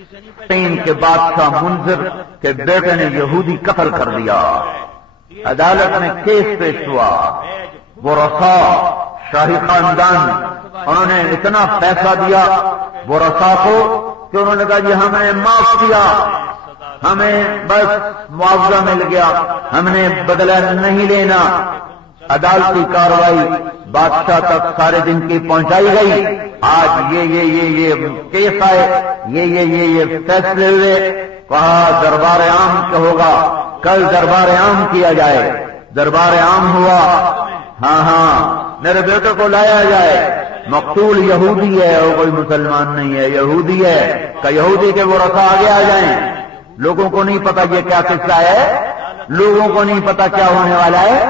Spain کے بادشاہ منذر کے بیٹے نے یہودی قتل کر دیا. عدالت میں کیس پیش ہوا. وہ رسا شاہی خاندان انہوں نے اتنا پیسہ دیا وہ رسا کو کہ انہوں نے کہا جی ہم نے معاف کیا, ہمیں بس معاوضہ مل گیا, ہم نے بدلہ نہیں لینا. عدالتی کارروائی بادشاہ تک سارے دن کی پہنچائی گئی. آج یہ کیس آئے, یہ فیصلے ہوئے. کہا دربار عام کا ہوگا, کل دربار عام کیا جائے. دربار عام ہوا. ہاں میرے بیٹے کو لایا جائے. مقتول یہودی ہے اور کوئی مسلمان نہیں ہے, یہودی ہے. کہ یہودی کے وہ رسا آگے آ جائیں. لوگوں کو نہیں پتا یہ کیا قصہ ہے, لوگوں کو نہیں پتا کیا ہونے والا ہے.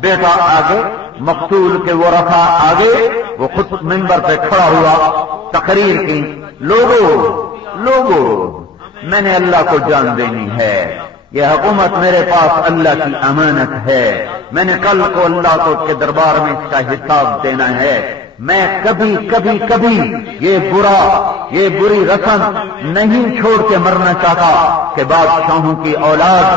بیٹا آگے, مقتول کے وہ رفع آگے. وہ خود منبر پہ کھڑا ہوا, تقریر کی. لوگوں میں نے اللہ کو جان دینی ہے. یہ حکومت میرے پاس اللہ کی امانت ہے. میں نے کل کو اللہ کو کے دربار میں اس کا حساب دینا ہے. میں کبھی یہ بری رسم نہیں چھوڑ کے مرنا چاہتا کہ بادشاہوں کی اولاد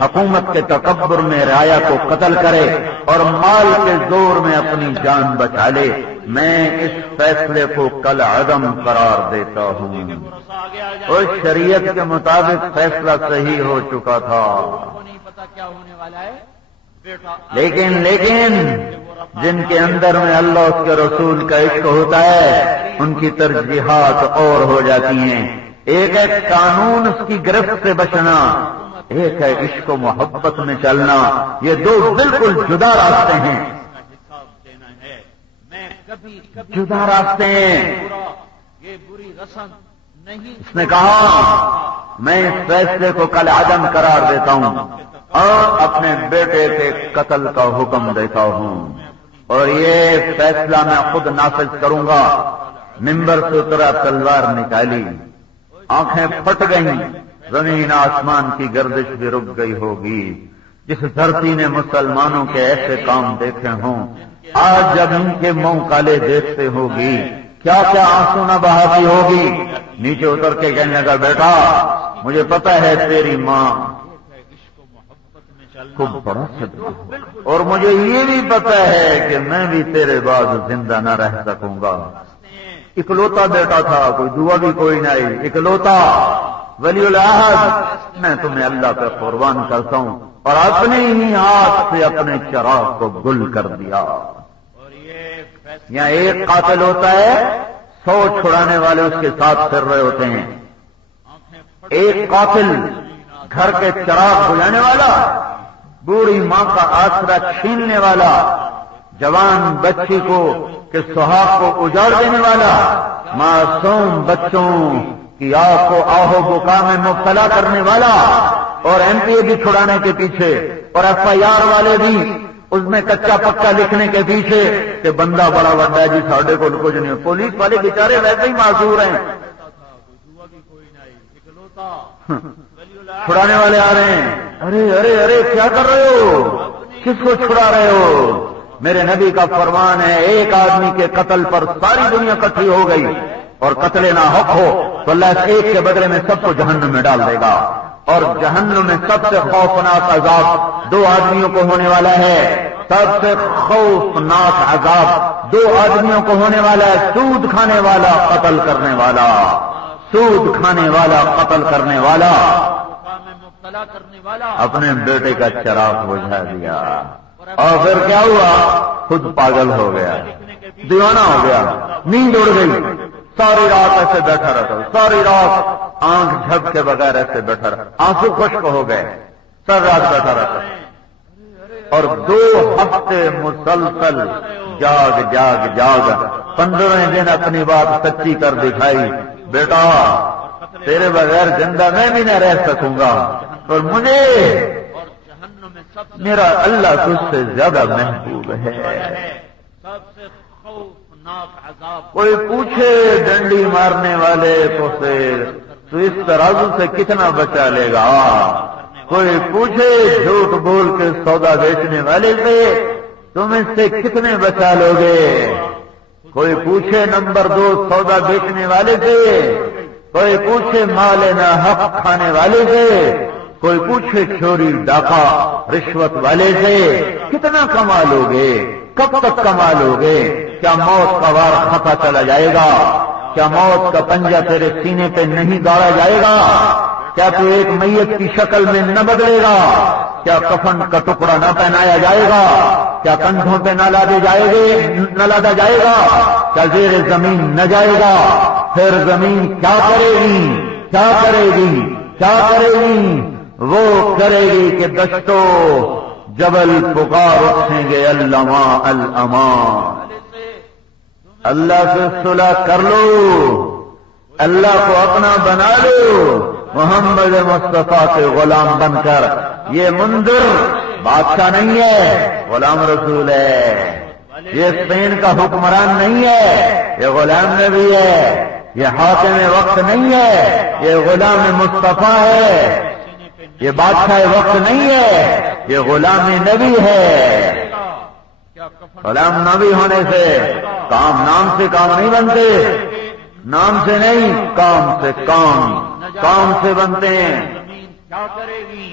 حکومت کے تکبر میں رعایا کو قتل کرے اور مال کے زور میں اپنی جان بچا لے. میں اس فیصلے کو کل عدم قرار دیتا ہوں. اور شریعت کے مطابق فیصلہ صحیح ہو چکا تھا. لیکن جن کے اندر میں اللہ اس کے رسول کا عشق ہوتا ہے ان کی ترجیحات اور ہو جاتی ہیں. ایک ہے قانون اس کی گرفت سے بچنا, ایک ہے عشق و محبت میں چلنا. یہ دو بالکل جدا راستے ہیں, جدا راستے ہیں. اس نے کہا میں اس فیصلے کو کل عدم قرار دیتا ہوں اور اپنے بیٹے کے قتل کا حکم دیتا ہوں, اور یہ فیصلہ میں خود نافذ کروں گا. منبر سے اترا, تلوار نکالی, آنکھیں پھٹ گئیں. زمین آسمان کی گردش بھی رک گئی ہوگی. جس دھرتی نے مسلمانوں کے ایسے کام دیکھے ہوں, آج جب ان کے منہ کالے دیکھتے ہوگی کیا آنسو نہ بہاتی ہوگی. نیچے اتر کے کہنے لگا بیٹا مجھے پتا ہے تیری ماں کو بڑا صدمہ اور مجھے یہ بھی پتا ہے کہ میں بھی تیرے بعد زندہ نہ رہ سکوں گا. اکلوتا بیٹا تھا, کوئی دعا بھی کوئی نہ آئی, اکلوتا ولی العہد. میں تمہیں اللہ پہ قربان کرتا ہوں, اور اپنے ہی ہاتھ سے اپنے چراغ کو گل کر دیا. یہاں ایک قاتل ہوتا ہے, 100 چھڑانے والے اس کے ساتھ پھر رہے ہوتے ہیں. ایک قاتل گھر کے چراغ بجھانے والا, بوڑھی ماں کا آسرا چھیننے والا, جوان بچی کو کے سہاگ کو اجاڑ دینے والا, معصوم بچوں کی آہو بکا میں مبتلا کرنے والا, اور ایم پی اے بھی چھڑانے کے پیچھے, اور FIR والے بھی اس میں کچا پکا لکھنے کے پیچھے کہ بندہ بڑا بندہ ہے جی ساڈے کو کچھ نہیں. پولیس والے بیچارے ویسے ہی معذور ہیں. چھڑانے والے آ رہے ہیں, ارے کیا کر رہے ہو, کس کو چھڑا رہے ہو. میرے نبی کا فرمان ہے ایک آدمی کے قتل پر ساری دنیا اکٹھی ہو گئی اور قتل نہ حق ہو تو اللہ اس ایک کے بدلے میں سب کو جہنم میں ڈال دے گا. اور جہنم میں سب سے خوفناک عذاب 2 آدمیوں کو ہونے والا ہے. سب سے خوفناک عذاب 2 آدمیوں کو ہونے والا ہے. سود کھانے والا, قتل کرنے والا. سود کھانے والا, قتل کرنے والا. اپنے بیٹے کا چراغ بجھا دیا اور پھر کیا ہوا, خود پاگل ہو گیا, دیوانہ ہو گیا, نیند اڑ گئی. ساری رات ایسے بیٹھا رہتا, ساری رات آنکھ جھپ کے بغیر ایسے بیٹھا رہتا, آنسو خشک ہو گئے, سر رات بیٹھا رہتا. اور 2 ہفتے مسلسل جاگ 15ویں دن اپنی بات سچی کر دکھائی. بیٹا تیرے بغیر زندہ میں بھی نہ رہ سکوں گا, اور مجھے میرا اللہ تجھ سے زیادہ محبوب ہے. کوئی پوچھے ڈنڈی مارنے والے کو سے تو اس ترازو سے کتنا بچا لے گا. کوئی پوچھے جھوٹ بول کے سودا بیچنے والے سے تم اس سے کتنے بچا لو گے. کوئی پوچھے نمبر 2 سودا بیچنے والے سے کوئی پوچھے مال نا حق کھانے والے سے، کوئی پوچھے چوری ڈاکہ رشوت والے سے، کتنا کما لوگے، کب تک کما لوگے؟ کیا موت کا وار کھپا چلا جائے گا؟ کیا موت کا پنجہ تیرے سینے پہ نہیں گاڑا جائے گا؟ کیا تو ایک میت کی شکل میں نہ بدلے گا؟ کیا کفن کا ٹکڑا نہ پہنایا جائے گا؟ کیا کندھوں پہ نہ لادا جائے گا؟ کیا زیر زمین نہ جائے گا؟ پھر زمین کیا کرے گی؟ کیا کرے گی؟ کیا کرے گی؟ وہ کرے گی کہ دشتو جبل پکار اٹھیں گے الما الامان۔ اللہ سے صلح کر لو، اللہ کو اپنا بنا لو، محمد مصطفیٰ کے غلام بن کر۔ یہ منذر بادشاہ نہیں ہے، غلام رسول ہے۔ یہ اسپین کا حکمران نہیں ہے، یہ غلام نبی ہے۔ یہ حاکم وقت نہیں ہے، یہ غلام مصطفیٰ ہے۔ یہ بادشاہ وقت نہیں ہے، یہ غلام نبی ہے۔ غلام نبی ہونے سے نام سے کام نہیں بنتے، نام سے نہیں، کام سے بنتے ہیں۔ کیا کرے گی؟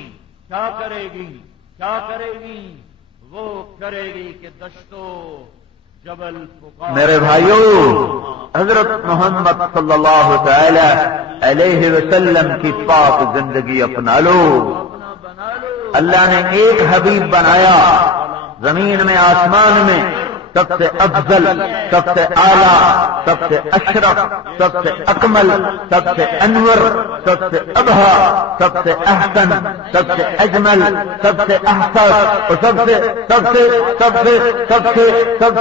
کیا کرے گی؟ کیا کرے گی؟ وہ کرے گی کہ دشتو جبل پکار۔ میرے بھائیو، حضرت محمد صلی اللہ تعالی علیہ وسلم کی پاک زندگی اپنا لو۔ اللہ نے ایک حبیب بنایا، زمین میں آسمان میں سب سے افضل، سب سے اعلیٰ، سب سے اشرف، سب سے اکمل، سب سے انور، سب سے ابہا، سب سے احسن، سب سے اجمل، سب سے احسن، اور سب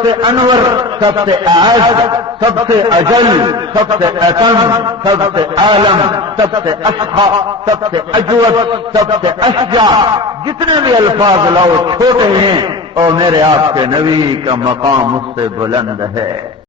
سے انور، سب سے اعز، سب سے اجل، سب سے اتم، سب سے عالم، سب سے اشقا، سب سے اجود، سب سے اشجع، جتنے بھی الفاظ لاؤ چھوٹے ہیں، اور میرے آپ کے نبی کا مقام اس سے بلند ہے۔